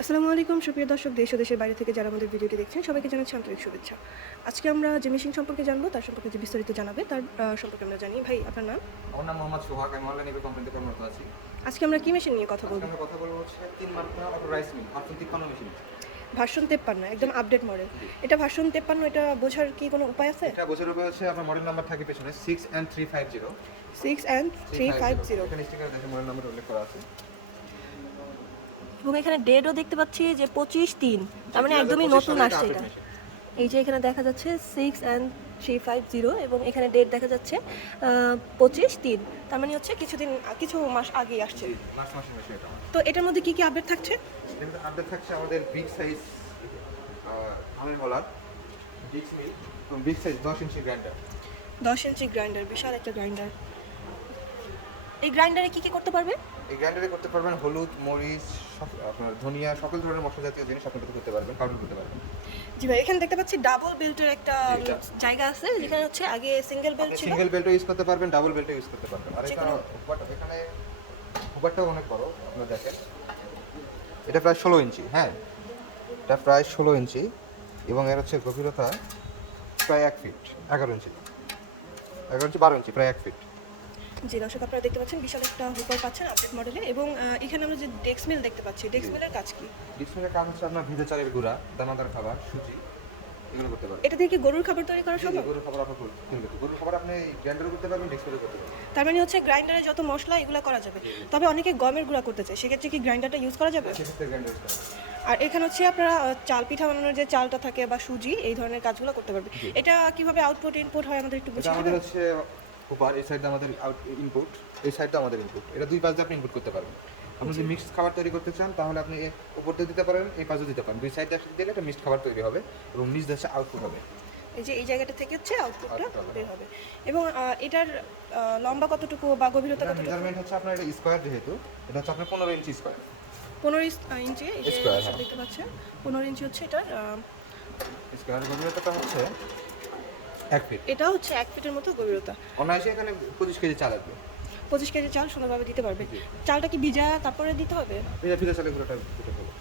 আসসালামু আলাইকুম সুপ্রিয় দর্শক দেশ ও দেশের বাইরে থেকে যারা আমাদের ভিডিওটি দেখছেন সবাইকে জানাচ্ছি আন্তরিক শুভেচ্ছা। আজকে আমরা যে মেশিন সম্পর্কে জানব তার সম্পর্কে যে বিস্তারিত জানাবে তার সম্পর্কে আমরা জানি। ভাই আপনার নাম? আমার নাম মোহাম্মদ সোহাগ আমি অনলাইন ইভে কোম্পানিতে কর্মরত আছি। আজকে আমরা কি মেশিন নিয়ে কথা বলব? আমরা কথা বলব হচ্ছে তিন মাত্রা অটো রাইস মিল অর্থাৎ তিপ্পান্ন মেশিন ভার্সন তেপ্পান্ন একদম আপডেট মডেল এটা ভার্সন তেপ্পান্ন এটা বোঝার কি কোনো উপায় আছে? এটা বছর উপরে হচ্ছে আপনার মডেল নাম্বার থাকে পেছনে six and three five zero six and three five zero এখানে স্টিকার দেখে মডেল নাম্বার উল্লেখ করা আছে। এবং এখানে ডেটও দেখতে পাচ্ছি যে পঁচিশ তিন। তার মানে একদমই নতুন আসছে এটা। এই যে এখানে দেখা যাচ্ছে six and three five zero এবং এখানে ডেট দেখা যাচ্ছে পঁচিশ তিন। তার মানে হচ্ছে কিছুদিন কিছু মাস আগেই আসছে। তো এটার মধ্যে কি কি আপডেট থাকছে? আপডেট থাকছে আমাদের বিগ সাইজ মিল এবং বিগ সাইজ দশ ইঞ্চি গ্রাইন্ডার দশ ইঞ্চি গ্রাইন্ডার বিশাল একটা গ্রাইন্ডার এই গ্রাইন্ডারে কি কি করতে পারবে? এই গ্রাইন্ডারে করতে পারবেন হলুদ মরিচ সব- আপনার ধনিয়া সকল ধরনের মশলা জাতীয় জিনিস আপনি করতে পারবেন পাউডার করতে পারবেন। জি ভাই এখানে দেখতে পাচ্ছি ডাবল বেল্টের একটা জায়গা আছে যেখানে হচ্ছে আগে সিঙ্গেল বেল্ট ছিল। সিঙ্গেল বেল্টও ইউজ করতে পারবেন ডাবল বেল্টও ইউজ করতে পারবেন। আর এখানে এখানে হুবারটাও অনেক বড় আপনারা দেখেন। এটা প্রায় ষোলো ইঞ্চি হ্যাঁ। এটা প্রায় ষোলো ইঞ্চি এবং এর হচ্ছে গভীরতা প্রায় এক ফিট এগারো ইঞ্চি। এগারো ইঞ্চি বারো ইঞ্চি প্রায় এক ফিট জি দর্শক আপনারা দেখতে পাচ্ছেন বিশাল একটা হুপার পাচ্ছেন আপডেট মডেলে এবং এখানে আমরা যে ডেক্স মিল দেখতে পাচ্ছি ডেক্স মিলের কাজ কি? ডিসপ্লের কাজ হচ্ছে আপনার ভিজে চালের গুঁড়া দানাদার খাবার সুজি এগুলো করতে পারবেন। এটা দিয়ে কি গরুর খাবার তৈরি করা সম্ভব? গরুর খাবার পারবেন। গরুর খাবার আপনি গ্রাইন্ডারও করতে পারবেন ডিসপ্লেও করতে পারবেন। তার মানে হচ্ছে গ্রাইন্ডারে যত মশলা এগুলো করা যাবে। তবে অনেকে গমের গুঁড়া করতে চায়। সেক্ষেত্রে কি গ্রাইন্ডারটা ইউজ করা যাবে? সেক্ষেত্রে গ্রাইন্ডার ইউজ পারবেন। আর এখানে হচ্ছে আপনারা চাল পিঠা বানানোর যে চালটা থাকে বা সুজি এই ধরনের কাজগুলো করতে পারবে এটা কীভাবে আউটপুট ইনপুট হয় আমাদের একটু বুঝিয়ে আমাদের হচ্ছে হুপার এই সাইডে আমাদের আউট ইনপুট এই সাইডটা আমাদের ইনপুট এটা দুই পাশ দিয়ে আপনি ইনপুট করতে পারবেন। আপনি যদি মিক্সড খাবার তৈরি করতে চান তাহলে আপনি এ উপর দিয়ে দিতে পারেন এই পাশে দিতে পারেন। দুই সাইডে একসাথে দিলে একটা মিক্সড খাবার তৈরি হবে এবং নিচ দিয়ে আউটপুট হবে। এই যে এই জায়গাটা থেকে হচ্ছে আউটপুটটা। বের হবে। এবং এটার লম্বা কতটুকু বা গভীরতা কতটুকু? মেজারমেন্ট হচ্ছে আপনার এটা স্কোয়ার যেহেতু এটা হচ্ছে আপনার পনেরো ইঞ্চি স্কোয়ার পনেরো ইঞ্চি এই যে। দেখতে পাচ্ছেন। পনেরো ইঞ্চি হচ্ছে এটার স্কোয়ার গভীরতাটা হচ্ছে এক ফিট এটা হচ্ছে এক ফিটের মতো গভীরতা। অনায়াসে এখানে পঁচিশ কেজি চাল আসবে পঁচিশ কেজি চাল সুন্দরভাবে দিতে পারবে। চালটা কি ভিজা তারপরে দিতে হবে? এটা ভিজা চালের গুঁড়োটা দিতে হবে।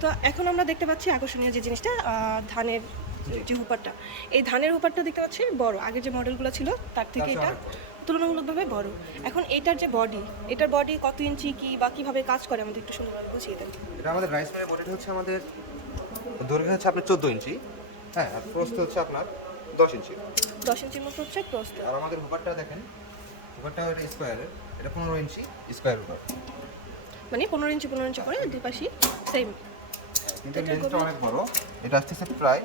তো এখন আমরা দেখতে পাচ্ছি আকর্ষণীয় যে জিনিসটা ধানের যে হুপারটা। এই ধানের হুপারটা দেখতে পাচ্ছি বড়। আগের যে মডেলগুলো ছিল তার থেকে এটা তুলনামূলকভাবে বড়। এখন এটার যে বডি এটার বডি কত ইঞ্চি কি বা কীভাবে কাজ করে আমাদের একটু সুন্দরভাবে বুঝিয়ে দেন। এটা আমাদের রাইস মিলের বডিটা হচ্ছে আমাদের দৈর্ঘ্য হচ্ছে আপনার চোদ্দ ইঞ্চি। হ্যাঁ আর প্রস্থ হচ্ছে আপনার দশ ইঞ্চি। দশ ইঞ্চির মতো হচ্ছে প্রস্ত আর আমাদের হুপারটা দেখেন হুপারটা এটা স্কোয়ারের এটা পনেরো ইঞ্চি স্কোয়ার হুপার। মানে পনেরো ইঞ্চি পনেরো ইঞ্চি করে দুই পাশই সেম কিন্তু লেন্থটা অনেক বড় এটা আসতেছে প্রায়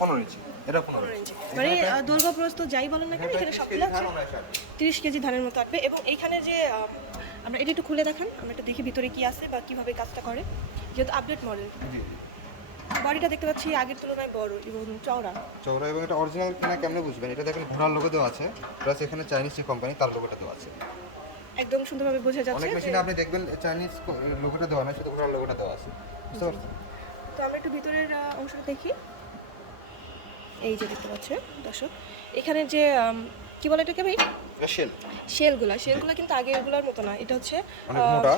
পনেরো ইঞ্চি এটা পনেরো ইঞ্চি। মানে দৈর্ঘ্য প্রস্ত যাই বলেন না কেন এখানে সবগুলো অনায়াসে আসবে। তিরিশ কেজি ধানের মতো আসবে এবং এইখানে যে আমরা এটা একটু খুলে দেখান আমরা একটু দেখি ভিতরে কি আছে বা কীভাবে কাজটা করে যেহেতু আপডেট মডেল। বডিটা দেখতে পাচ্ছি আগের তুলনায় বড় এবং চওড়া। চওড়া এবং এটা অরিজিনাল কিনা কেমনে বুঝবেন? এটা দেখেন ঘোড়ার লোগো দেওয়া আছে প্লাস এখানে চাইনিজ যে কোম্পানি তার লোগোটা দেওয়া আছে। একদম সুন্দরভাবে বোঝা যাচ্ছে। অনেক মেশিনে আপনি দেখবেন চাইনিজ লোগোটা দেওয়া না শুধু ঘোড়ার লোগোটা দেওয়া আছে। বুঝতে পারছেন তো আমরা একটু ভিতরের অংশটা দেখি। এই যে দেখতে পাচ্ছেন দর্শক। এখানে যে কি বলে এটাকে ভাই? শেল। শেলগুলা। শেলগুলা কিন্তু আগেরগুলোর মতো না। এটা হচ্ছে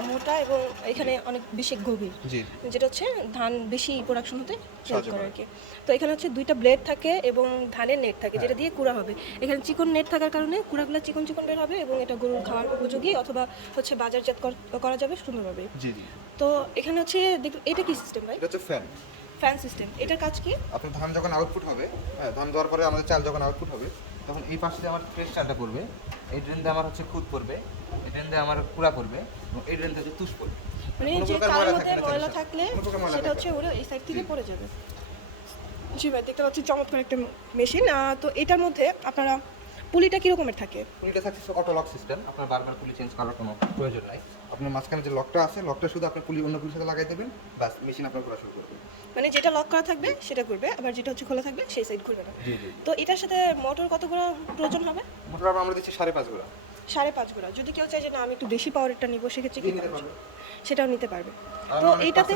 মোটা। এবং এখানে অনেক বেশি গভীর। জি। যেটা হচ্ছে ধান বেশি প্রোডাকশন হতে হেল্প সাহায্য করে। আর কি। তো এখানে হচ্ছে দুইটা ব্লেড থাকে এবং ধানের নেট থাকে হ্যাঁ। যেটা দিয়ে কুড়া হবে। এখানে চিকন নেট থাকার কারণে কুড়াগুলো চিকন চিকন বের হবে এবং এটা গরুর খাওয়ার উপযোগী অথবা হচ্ছে বাজারজাত কর- করা যাবে সুন্দরভাবে। জি জি। তো এখানে হচ্ছে এটা কি সিস্টেম ভাই? এটা হচ্ছে ফ্যান ফ্যান সিস্টেম এটার কাজ কি? আপনার ধান যখন আউটপুট হবে হ্যাঁ ধান দেওয়ার পরে আমাদের চাল যখন আউটপুট হবে তখন এই পাশে দিয়ে আমার ফ্রেশ চালটা পড়বে এই ড্রেন দিয়ে আমার হচ্ছে খুদ পড়বে এই ড্রেন দিয়ে আমার কুড়া পড়বে এবং এই ড্রেন দিয়ে তুষ পড়বে। মানে কোনো যে প্রকার মধ্যে ময়লা থাকলে সেটা হচ্ছে ওরা এই সাইড থেকে পড়ে যাবে। জি ভাই দেখতে পাচ্ছি চমৎকার একটা মেশিন তো এটার মধ্যে আপনারা পুলিটা কি রকমের থাকে? পুলিটা থাকছে অটো লক সিস্টেম আপনার বারবার পুলি চেঞ্জ করার কোনো প্রয়োজন নাই। আপনার মাঝখানে যে লকটা আছে লকটা শুধু আপনার পুলি অন্য পুলির সাথে লাগাই দেবেন বাস মেশিন আপনার করা শুরু করবে। মানে যেটা লক করা থাকবে সেটা ঘুরবে। আবার যেটা হচ্ছে খোলা থাকবে সেই সাইড ঘুরবে না। জি জি। তো এটার সাথে মোটর কতগুলো প্রয়োজন হবে? মোটর আমরা দিচ্ছি সাড়ে পাঁচ গোড়া সাড়ে পাঁচ গোড়া যদি কেউ চায় যে না আমি একটু বেশি পাওয়ারেরটা নিব সেক্ষেত্রে কি নিতে পারবে। সেটাও নিতে পারবে। তো এইটাতে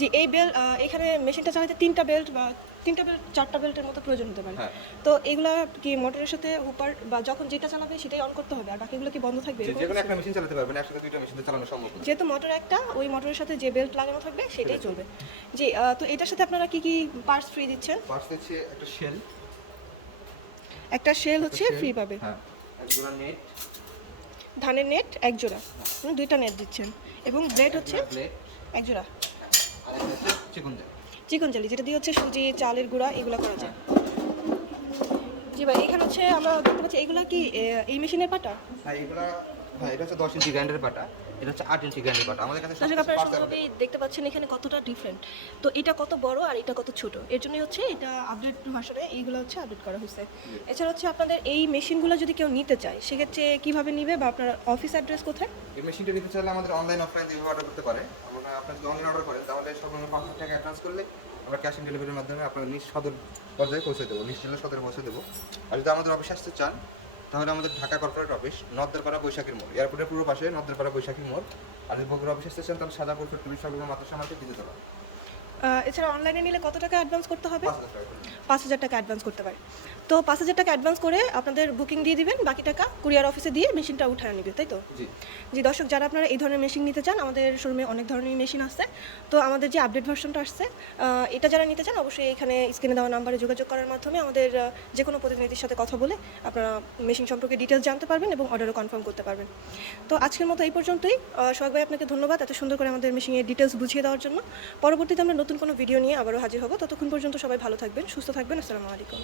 যে এই বেল্ট এখানে মেশিনটা চালাতে তিনটা বেল্ট বা তিনটা বেল্ট চারটা বেল্টের মতো প্রয়োজন হতে পারে। হ্যাঁ। তো এগুলা কি মোটরের সাথে হুপার বা যখন যেটা চালাবে সেটাই অন করতে হবে আর বাকিগুলো কি বন্ধ থাকবে? যে যে একটা মেশিন চালাতে পারবেন একসাথে দুইটা মেশিন চালানো সম্ভব যেহেতু মোটর একটা ওই মোটরের সাথে যে বেল্ট লাগানো থাকবে সেটাই চলবে। জি তো এটার সাথে আপনারা কি কি পার্টস ফ্রি দিচ্ছেন? পার্টস দিচ্ছি একটা শেল একটা শেল হচ্ছে ফ্রি পাবে। হ্যাঁ। জোড়া নেট ধানের নেট এক জোড়া দুইটা নেট দিচ্ছেন। এবং ব্লেড হচ্ছে এক জোড়া চিকন জালি চিকন জালি যেটা দিয়ে হচ্ছে সুজি চালের গুঁড়া এগুলো করা যায়। জি ভাই এখানে হচ্ছে আমরা দেখতে পাচ্ছি এগুলো কি এই মেশিনের পাটা? হ্যাঁ এগুলা হ্যাঁ এটা হচ্ছে দশ ইঞ্চি গ্রাইন্ডার পাটা এটা হচ্ছে আট ইঞ্চি গ্রাইন্ডার পাটা আমাদের কাছে দর্শক আপনারা দেখতে পাচ্ছেন এখানে কতটা ডিফারেন্ট তো এটা কত বড় আর এটা কত ছোট। এর জন্যই হচ্ছে এটা আপডেট ভার্সনে এইগুলো হচ্ছে আপডেট করা হয়েছে। এছাড়া হচ্ছে আপনাদের এই মেশিনগুলো যদি কেউ নিতে চায় সেক্ষেত্রে কীভাবে নিবে বা আপনার অফিস অ্যাড্রেস কোথায়? এই মেশিনটা নিতে চাইলে আমাদের অনলাইন অফলাইন দুইভাবে অর্ডার করতে পারে। আমরা আপনি যদি অনলাইন অর্ডার করেন তাহলে সর্বনিম্ন পাঁচ হাজার টাকা অ্যাডভান্স করলে আমরা ক্যাশ অন ডেলিভারির মাধ্যমে আপনার নিজ সদর পর্যায়ে পৌঁছে দেবো নিজ জেলা সদরে পৌঁছে দেবো। আর যদি আমাদের অফিস আসতে চান তাহলে আমাদের ঢাকা কর্পোরেট অফিস নদ্দারপাড়া বৈশাখীর মোড়। এয়ারপোর্টের পূর্ব পাশে নদ্দারপাড়া বৈশাখীর মোড়। আর বগুড়া অফিস স্টেশন তাহলে সাজাপুর টুরিস্ট সর্বনিম্ন মাত্র সামান্য দিতে আহ, এছাড়া অনলাইনে নিলে কত টাকা অ্যাডভান্স করতে হবে? পাঁচ হাজার টাকা অ্যাডভান্স করতে পারে। তো পাঁচ হাজার টাকা অ্যাডভান্স করে আপনাদের বুকিং দিয়ে দিবেন বাকি টাকা কুরিয়ার অফিসে দিয়ে মেশিনটা উঠায় নেবে তাই তো? জি। জি দর্শক যারা আপনারা এই ধরনের মেশিন নিতে চান আমাদের শোরুমে অনেক ধরনের মেশিন আছে। তো আমাদের যে আপডেট ভার্সনটা আসছে এটা যারা নিতে চান অবশ্যই এখানে স্ক্রিনে দেওয়া নাম্বারে যোগাযোগ করার মাধ্যমে আমাদের যে কোনো প্রতিনিধির সাথে কথা বলে আপনারা মেশিন সম্পর্কে ডিটেলস জানতে পারবেন এবং অর্ডারও কনফার্ম করতে পারবেন। তো আজকের মতো এই পর্যন্তই। সবাই আপনাকে ধন্যবাদ এত সুন্দর করে আমাদের মেশিনের ডিটেলস বুঝিয়ে দেওয়ার জন্য। পরবর্তীতে আমরা নতুন কোনো ভিডিও নিয়ে আবারও হাজির হব। ততক্ষণ পর্যন্ত সবাই ভালো থাকবেন, সুস্থ থাকবেন। আসসালামু আলাইকুম।